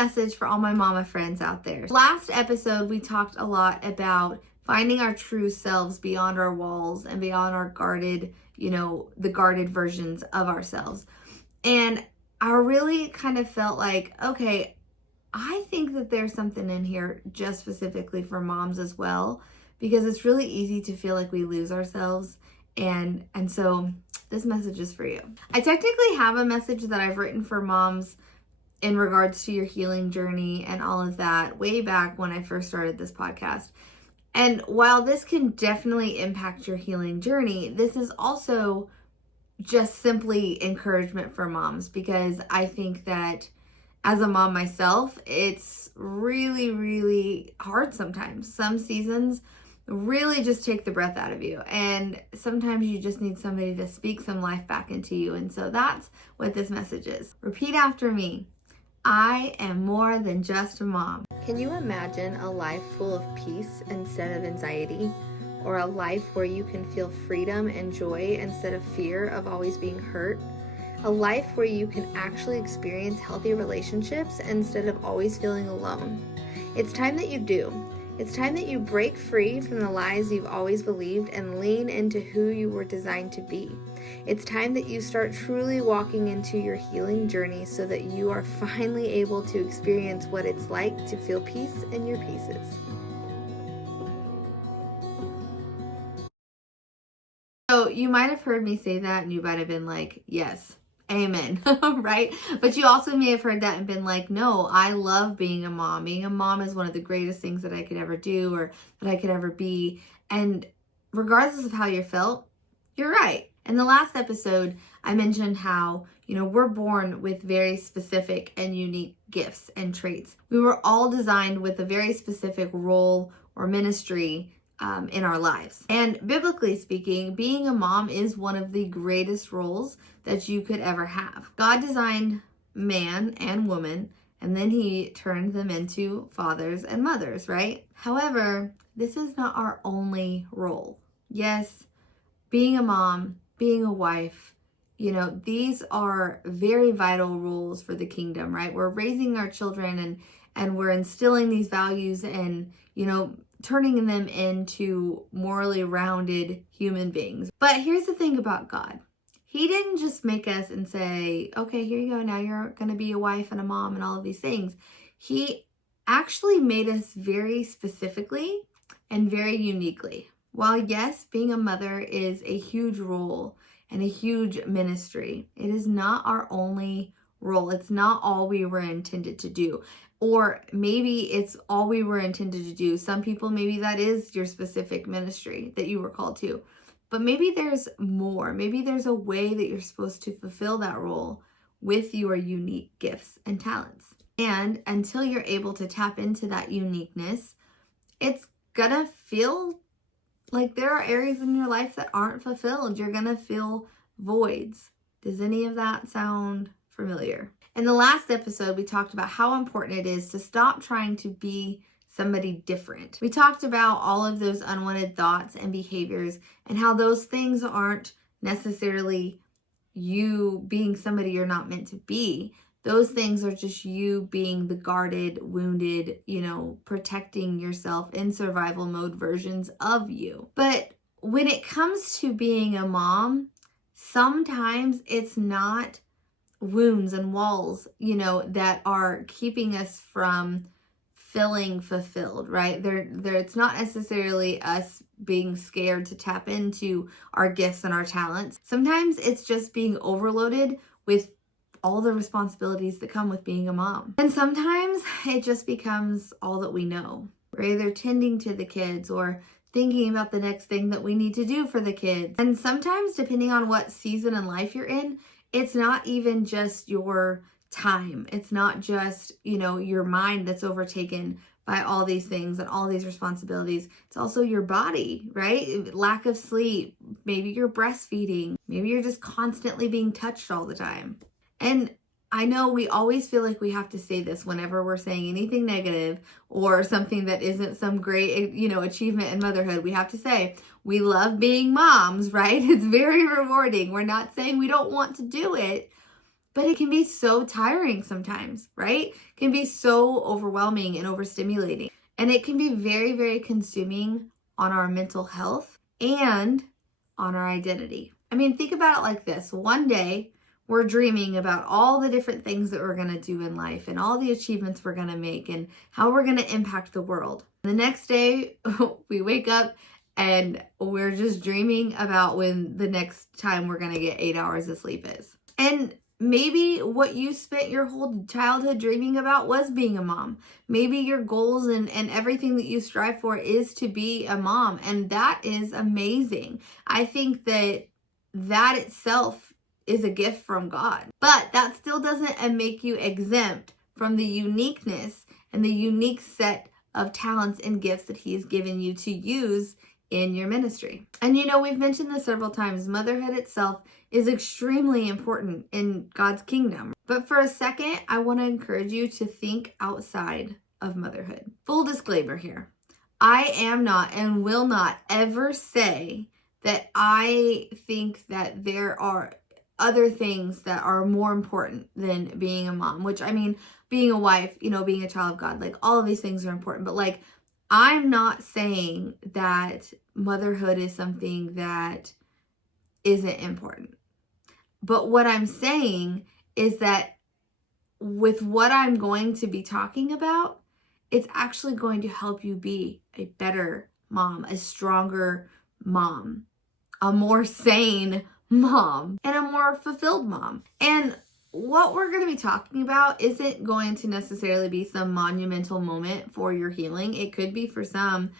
message for all my mama friends out there. Last episode, we talked a lot about finding our true selves beyond our walls and beyond our guarded, the guarded versions of ourselves. And I really kind of felt like, okay, I think that there's something in here just specifically for moms as well, because it's really easy to feel like we lose ourselves. And so this message is for you. I technically have a message that I've written for moms in regards to your healing journey and all of that way back when I first started this podcast. And while this can definitely impact your healing journey, this is also just simply encouragement for moms, because I think that as a mom myself, it's really, really hard sometimes. Some seasons really just take the breath out of you. And sometimes you just need somebody to speak some life back into you. And so that's what this message is. Repeat after me. I am more than just a mom. Can you imagine a life full of peace instead of anxiety? Or a life where you can feel freedom and joy instead of fear of always being hurt? A life where you can actually experience healthy relationships instead of always feeling alone? It's time that you do. It's time that you break free from the lies you've always believed and lean into who you were designed to be. It's time that you start truly walking into your healing journey so that you are finally able to experience what it's like to feel peace in your pieces. So you might have heard me say that and you might have been like, yes, amen, right? But you also may have heard that and been like, no, I love being a mom. Being a mom is one of the greatest things that I could ever do or that I could ever be. And regardless of how you felt, you're right. In the last episode, I mentioned how, we're born with very specific and unique gifts and traits. We were all designed with a very specific role or ministry in our lives. And biblically speaking, being a mom is one of the greatest roles that you could ever have. God designed man and woman, and then he turned them into fathers and mothers, right? However, this is not our only role. Yes, being a mom, being a wife, these are very vital roles for the kingdom, right? We're raising our children and we're instilling these values and, turning them into morally rounded human beings. But here's the thing about God. He didn't just make us and say, okay, here you go. Now you're going to be a wife and a mom and all of these things. He actually made us very specifically and very uniquely. While yes, being a mother is a huge role and a huge ministry, it is not our only role. It's not all we were intended to do. Or maybe it's all we were intended to do. Some people, maybe that is your specific ministry that you were called to. But maybe there's more. Maybe there's a way that you're supposed to fulfill that role with your unique gifts and talents. And until you're able to tap into that uniqueness, it's gonna feel like there are areas in your life that aren't fulfilled. You're gonna feel voids. Does any of that sound familiar? In the last episode, we talked about how important it is to stop trying to be somebody different. We talked about all of those unwanted thoughts and behaviors and how those things aren't necessarily you being somebody you're not meant to be. Those things are just you being the guarded, wounded, protecting yourself in survival mode versions of you. But when it comes to being a mom, sometimes it's not wounds and walls, that are keeping us from feeling fulfilled, right? It's not necessarily us being scared to tap into our gifts and our talents. Sometimes it's just being overloaded with all the responsibilities that come with being a mom. And sometimes it just becomes all that we know. We're either tending to the kids or thinking about the next thing that we need to do for the kids. And sometimes, depending on what season in life you're in, it's not even just your time. It's not just, your mind that's overtaken by all these things and all these responsibilities. It's also your body, right? Lack of sleep. Maybe you're breastfeeding. Maybe you're just constantly being touched all the time. And I know we always feel like we have to say this whenever we're saying anything negative or something that isn't some great, achievement in motherhood. We have to say, we love being moms, right? It's very rewarding. We're not saying we don't want to do it, but it can be so tiring sometimes, right? It can be so overwhelming and overstimulating. And it can be very, very consuming on our mental health and on our identity. I mean, think about it like this. One day, we're dreaming about all the different things that we're going to do in life and all the achievements we're going to make and how we're going to impact the world. The next day, we wake up and we're just dreaming about when the next time we're going to get 8 hours of sleep is. And maybe what you spent your whole childhood dreaming about was being a mom. Maybe your goals and everything that you strive for is to be a mom. And that is amazing. I think that itself is a gift from God. But that still doesn't make you exempt from the uniqueness and the unique set of talents and gifts that He's given you to use in your ministry. And we've mentioned this several times. Motherhood itself is extremely important in God's kingdom. But for a second, I want to encourage you to think outside of motherhood. Full disclaimer here. I am not and will not ever say that I think that there are other things that are more important than being a mom, which I mean, being a wife, being a child of God, like all of these things are important. But like, I'm not saying that motherhood is something that isn't important. But what I'm saying is that with what I'm going to be talking about, it's actually going to help you be a better mom, a stronger mom, a more sane mom, and a more fulfilled mom. And what we're going to be talking about isn't going to necessarily be some monumental moment for your healing. It could be for some,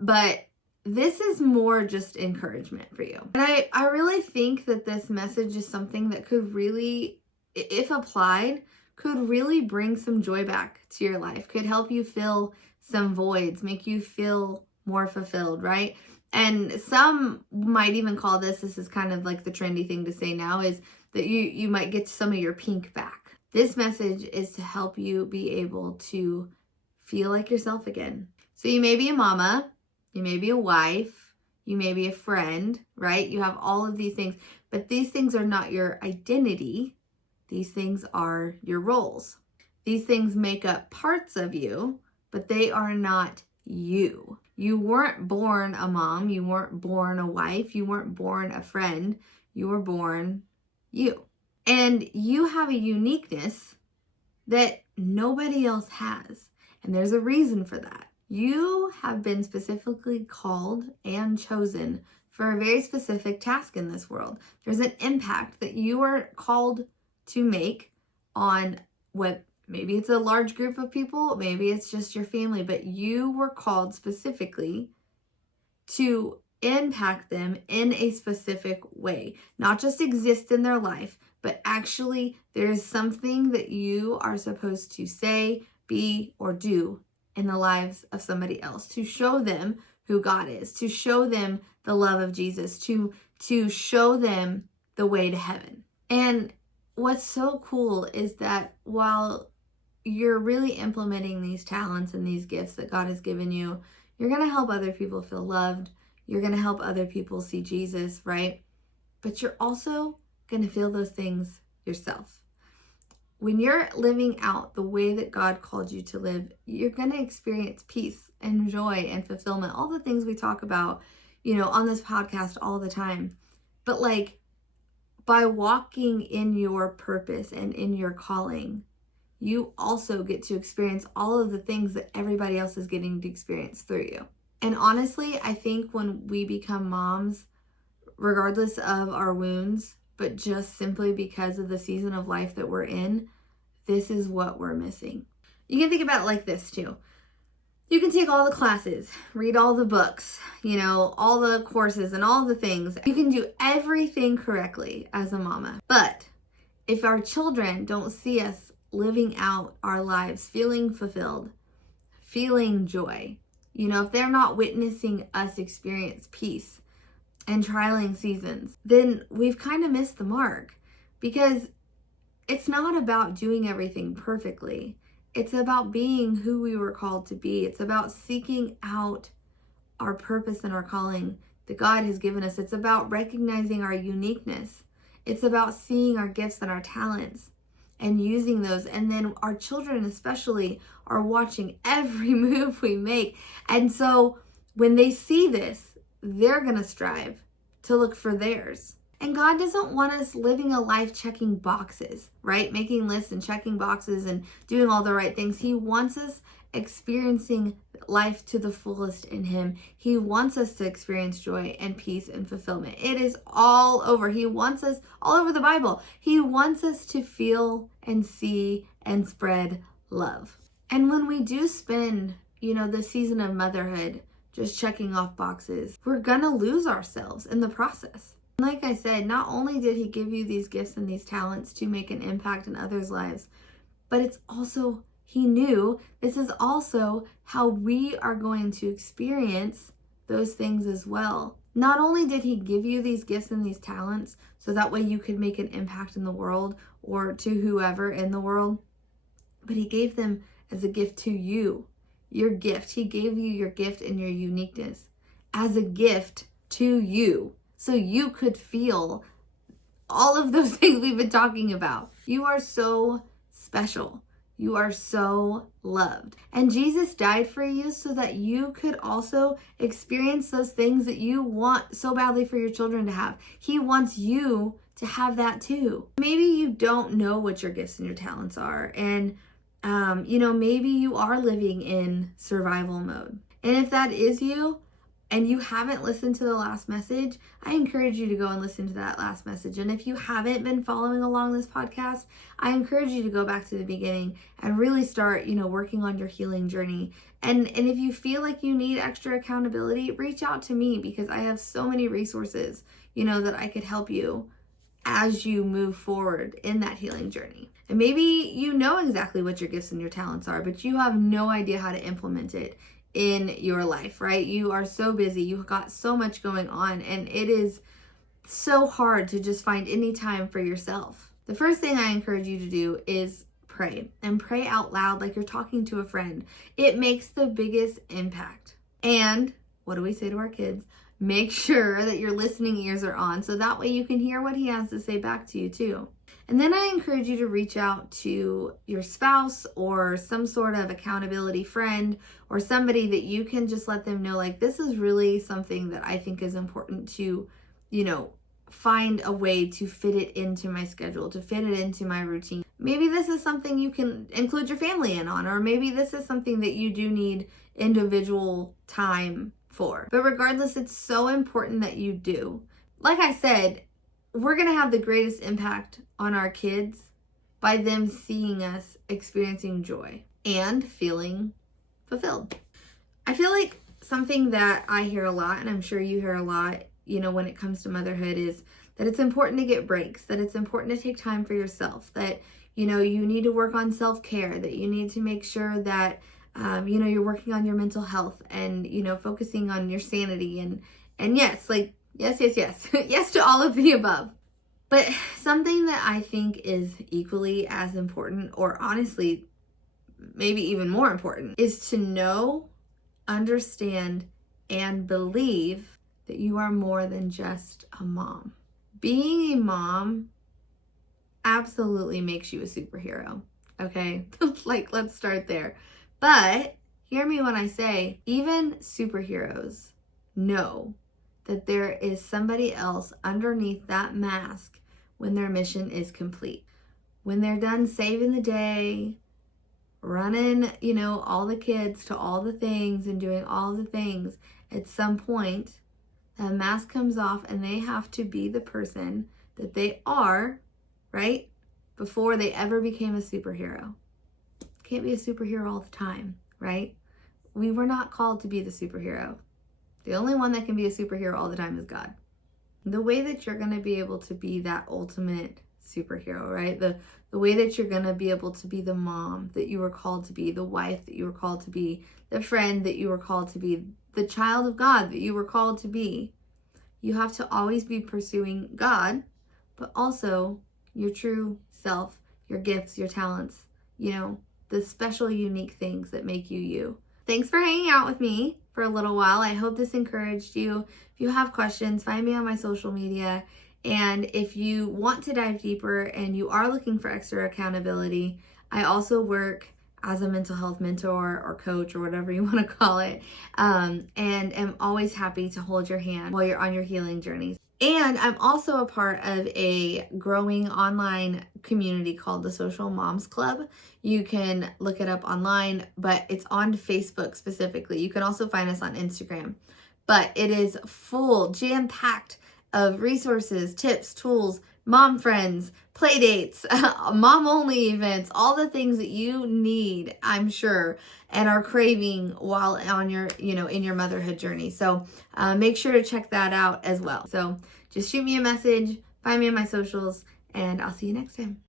but this is more just encouragement for you. And I really think that this message is something that could really, if applied, could really bring some joy back to your life, could help you fill some voids, make you feel more fulfilled, right? And some might even call this is kind of like the trendy thing to say now, is that you might get some of your pink back. This message is to help you be able to feel like yourself again. So you may be a mama, you may be a wife, you may be a friend, right? You have all of these things, but these things are not your identity. These things are your roles. These things make up parts of you, but they are not you. You weren't born a mom. You weren't born a wife. You weren't born a friend. You were born you. And you have a uniqueness that nobody else has. And there's a reason for that. You have been specifically called and chosen for a very specific task in this world. There's an impact that you are called to make on what, maybe it's a large group of people, maybe it's just your family, but you were called specifically to impact them in a specific way. Not just exist in their life, but actually there is something that you are supposed to say, be, or do in the lives of somebody else to show them who God is, to show them the love of Jesus, to show them the way to heaven. And what's so cool is that while you're really implementing these talents and these gifts that God has given you, you're going to help other people feel loved. You're going to help other people see Jesus, right? But you're also going to feel those things yourself. When you're living out the way that God called you to live, you're going to experience peace and joy and fulfillment, all the things we talk about, on this podcast all the time. But like, by walking in your purpose and in your calling, you also get to experience all of the things that everybody else is getting to experience through you. And honestly, I think when we become moms, regardless of our wounds, but just simply because of the season of life that we're in, this is what we're missing. You can think about it like this too. You can take all the classes, read all the books, all the courses and all the things. You can do everything correctly as a mama. But if our children don't see us living out our lives, feeling fulfilled, feeling joy, if they're not witnessing us experience peace and trialing seasons, then we've kind of missed the mark, because it's not about doing everything perfectly. It's about being who we were called to be. It's about seeking out our purpose and our calling that God has given us. It's about recognizing our uniqueness It's about seeing our gifts and our talents and using those. And then our children especially are watching every move we make. And so when they see this, they're going to strive to look for theirs. And God doesn't want us living a life checking boxes, right? Making lists and checking boxes and doing all the right things. He wants us experiencing life to the fullest in Him. He wants us to experience joy and peace and fulfillment. It is all over. He wants us all over the Bible. He wants us to feel and see and spread love. And when we do spend, the season of motherhood just checking off boxes, we're gonna lose ourselves in the process. Like I said, not only did He give you these gifts and these talents to make an impact in others' lives, but it's also, He knew this is also how we are going to experience those things as well. Not only did He give you these gifts and these talents so that way you could make an impact in the world or to whoever in the world, but He gave them as a gift to you, your gift. He gave you your gift and your uniqueness as a gift to you, so you could feel all of those things we've been talking about. You are so special. You are so loved. And Jesus died for you so that you could also experience those things that you want so badly for your children to have. He wants you to have that too. Maybe you don't know what your gifts and your talents are. And, maybe you are living in survival mode. And if that is you, and you haven't listened to the last message, I encourage you to go and listen to that last message. And if you haven't been following along this podcast, I encourage you to go back to the beginning and really start, working on your healing journey. And if you feel like you need extra accountability, reach out to me because I have so many resources, that I could help you as you move forward in that healing journey. And maybe you know exactly what your gifts and your talents are, but you have no idea how to implement it in your life, right? You are so busy, you've got so much going on, and it is so hard to just find any time for yourself. The first thing I encourage you to do is pray, and pray out loud like you're talking to a friend. It makes the biggest impact. And what do we say to our kids? Make sure that your listening ears are on so that way you can hear what He has to say back to you too. And then I encourage you to reach out to your spouse or some sort of accountability friend or somebody that you can just let them know, like, this is really something that I think is important to, find a way to fit it into my schedule, to fit it into my routine. Maybe this is something you can include your family in on, or maybe this is something that you do need individual time for. But regardless, it's so important that you do. Like I said, we're going to have the greatest impact on our kids by them seeing us experiencing joy and feeling fulfilled. I feel like something that I hear a lot, and I'm sure you hear a lot, when it comes to motherhood, is that it's important to get breaks, that it's important to take time for yourself, that, you need to work on self-care, that you need to make sure that, you're working on your mental health and, focusing on your sanity and yes, yes to all of the above. But something that I think is equally as important, or honestly, maybe even more important, is to know, understand, and believe that you are more than just a mom. Being a mom absolutely makes you a superhero, okay? Let's start there. But hear me when I say, even superheroes know that there is somebody else underneath that mask when their mission is complete. When they're done saving the day, running, all the kids to all the things and doing all the things, at some point, that mask comes off and they have to be the person that they are, right? Before they ever became a superhero. Can't be a superhero all the time, right? We were not called to be the superhero. The only one that can be a superhero all the time is God. The way that you're going to be able to be that ultimate superhero, right? The way that you're going to be able to be the mom that you were called to be, the wife that you were called to be, the friend that you were called to be, the child of God that you were called to be. You have to always be pursuing God, but also your true self, your gifts, your talents, the special, unique things that make you you. Thanks for hanging out with me for a little while. I hope this encouraged you. If you have questions, find me on my social media. And if you want to dive deeper and you are looking for extra accountability, I also work as a mental health mentor or coach or whatever you want to call it, and am always happy to hold your hand while you're on your healing journeys. And I'm also a part of a growing online community called the Social Moms Club. You can look it up online, but it's on Facebook specifically. You can also find us on Instagram. But it is full, jam-packed of resources, tips, tools, mom friends, play dates, mom only events, all the things that you need, I'm sure, and are craving while on your, in your motherhood journey. So make sure to check that out as well. So just shoot me a message, find me on my socials, and I'll see you next time.